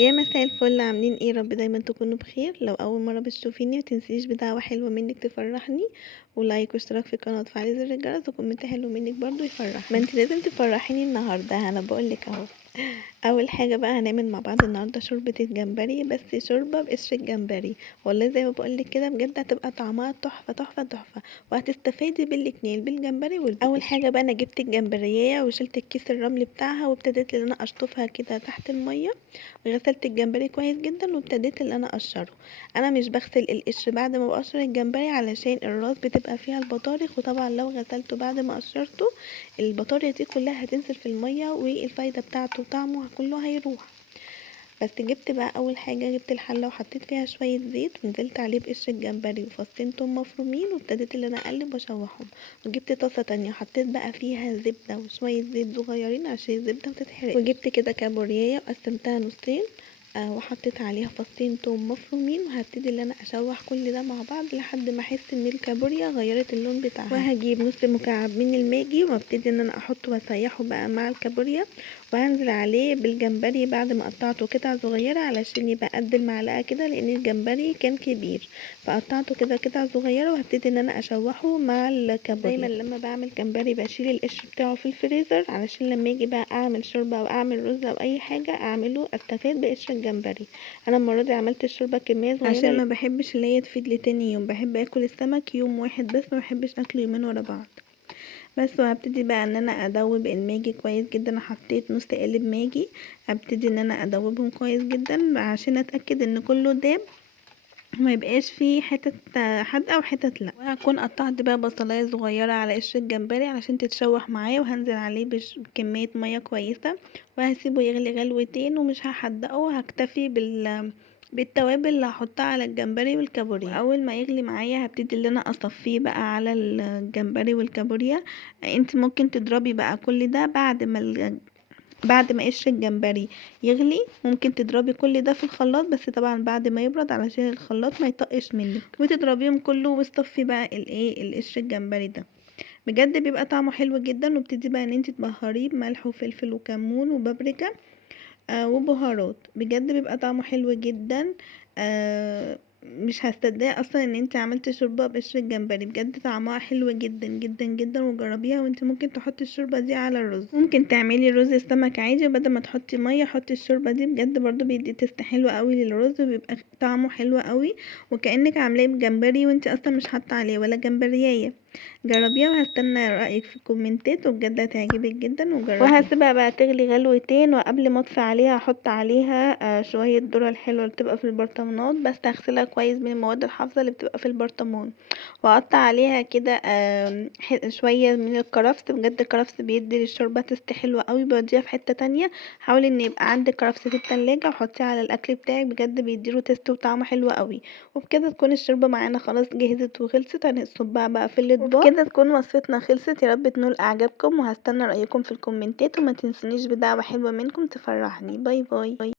يا مساء الفل، عاملين ايه؟ رب دايما تكونوا بخير. لو اول مره بتشوفيني متنسيش بدعوه حلوه منك تفرحني، ولايك واشتراك في القناه وتفعيل زر الجرس، وكومنت حلو منك برضو يفرحني. ما انت لازم تفرحيني النهارده، انا بقولك اهو. اول حاجه بقى هنعمل مع بعض النهارده شوربه الجمبري، بس شوربه بقشر الجمبري. والله زي ما بقولك كده بجد هتبقى طعمها تحفه تحفه تحفه، وهتستفادي بالاتنين، بالجمبري والبقشر. اول حاجه بقى انا جبت الجمبريه وشلت الكيس الرمل بتاعها، وابتديت ان انا اشطفها كده تحت الميه. غسلت الجمبري كويس جدا وابتديت ان انا اقشره. انا مش بغسل القشر بعد ما بقشر الجمبري علشان الراس بتبقى فيها البطارخ، وطبعا لو غسلته بعد ما قشرته البطارخ دي كلها هتنزل في الميه، والفايده بتاعته وطعمه كله هيروح. بس جبت بقى اول حاجه، جبت الحله وحطيت فيها شويه زيت، ونزلت عليه بقشر الجمبري وفصين توم مفرومين، وابتديت ان انا اقلب واشوحهم. وجبت طاسه تانية وحطيت بقى فيها زبده وشويه زيت صغيرين عشان الزبده متتحرقش. وجبت كده كابوريايه وقسمتها نصين، وحطيت عليها فصين توم مفرومين، وهبتدي ان انا اشوح كل ده مع بعض لحد ما احس ان الكابوريا غيرت اللون بتاعها. وهجيب نص مكعب من الماجي وابتدي ان انا احطه واسيحه بقى مع الكابوريا، وهنزل عليه بالجمبري بعد ما قطعته قطع صغيره علشان يبقى قد المعلقه كده، لان الجمبري كان كبير فقطعته كده قطع صغيره، وهبتدي ان انا اشوحه مع الكابوريا. دايما لما بعمل جمبري بشيل القشر بتاعه في الفريزر، علشان لما اجي بقى اعمل شوربه او اعمل رز او اي حاجه اعمله استفاد بقشر الجمبري. انا المره دي عملت الشوربه كميه صغيره عشان ما بحبش اللي هي تفيد لتاني يوم، بحب اكل السمك يوم واحد بس، ما بحبش اكله يومين ورا بعض. بس وهبتدي بقى ان انا ادوب الماجي كويس جدا. انا حطيت نص قالب ماجي، هبتدي ان انا ادوبهم كويس جدا عشان اتاكد ان كله داب، ما يبقاش فيه حتت حادقه وحتت لا. وهكون قطعت بقى بصلايه صغيره على قشر الجمبري علشان تتشوح معايا، وهنزل عليه بكميه ميه كويسه، وهسيبه يغلي غلوتين، ومش هحدقه، وهكتفي بالتوابل اللي هحطها على الجمبري والكابوريا. واول ما يغلي معايا هبتدي ان انا اصفيه بقى على الجمبري والكابوريا. انت ممكن تضربي بقى كل ده بعد ما قشر الجمبري يغلي، ممكن تضربي كل ده في الخلاط، بس طبعا بعد ما يبرد علشان الخلاط ما يطقش منك، وتضربيهم كله وتصفي بقى القشر الجمبري ده. بجد بيبقى طعمه حلو جدا. وابتدي بقى ان انت تبهريه بملح وفلفل وكمون وبابريكا وبهارات. بجد بيبقى طعمه حلو جدا. مش هتصدقي اصلا ان انت عملتي شوربه بقشر الجمبري، بجد طعمها حلو جدا جدا جدا، وجربيها. وانت ممكن تحطي الشوربه دي على الرز، ممكن تعملي رز السمك عادي، وبدل ما تحطي ميه حطي الشوربه دي، بجد برضو بيدي تست حلو قوي للرز، وبيبقى طعمه حلو قوي، وكانك عاملاه بجمبري وانت اصلا مش حاطه عليه ولا جمبريايه. جربيها وهستنى رأيك في الكومنتات، وبجد هتعجبك جدا. وجربيها وهسيبها بقى تغلي غلوتين، وقبل ما اطفي عليها احط عليها شوية ذرة الحلوة اللي بتبقى في البرطمانات، بس اغسلها كويس من المواد الحافظة اللي بتبقى في البرطمان، واقطع عليها كده شوية من الكرفس. بجد الكرفس بيدي للشوربة تست حلوة قوي، بوديها في حتة تانية. حاولي ان يبقى عندك كرفس في التلاجة وحطيه على الاكل بتاعك، بجد بيديله تست وطعمه حلو قوي. وبكده تكون الشوربة معانا خلاص جهزت وخلصت، هنصبها بقى في الاطباق. وبكده تكون وصفتنا خلصت. يا رب تنول اعجابكم، وهستنى رايكم في الكومنتات، وما تنسونيش بدعوة حلوة منكم تفرحني. باي باي.